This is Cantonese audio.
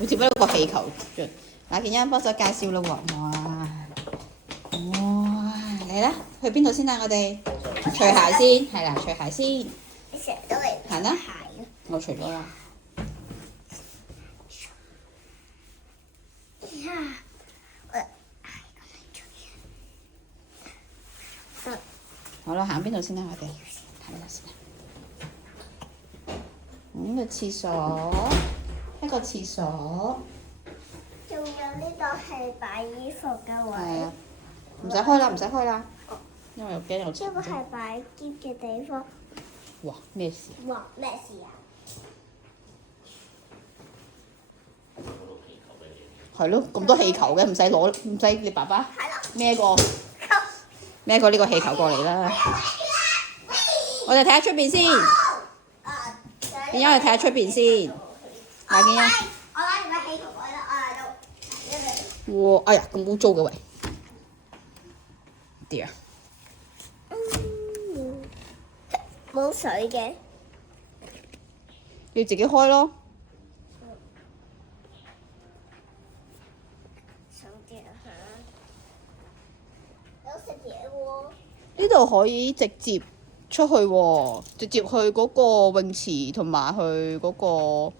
好似一個氣球啫。嗱，建欣幫手介紹咯喎，哇！嚟啦，去邊度先啊？我哋除鞋先，係啦，除鞋先。你成日都嚟行啦鞋嘅。我除咗啦。好啦，行邊度先啦？我哋睇下先。呢個廁所，一個廁所。仲有呢個係擺衣服嘅係位啊，，唔使開啦，唔使開啦，因為又驚有呢塵。個係擺篋嘅地方。哇！咩事啊？哇！咩事啊？係咯，咁多氣球嘅，唔使攞，唔使你爸爸孭個呢個氣球過嚟啦。我哋睇下出邊先，點解我哋睇下出邊先？嗱，見欣，我拉住把氣球過嚟啦，我嚟到。哇！哎呀，咁污糟嘅喂，點啊？冇水嘅。要自己開咯。想掉下。有食嘢喎。呢度可以直接出去喎，直接去嗰個泳池同埋去嗰個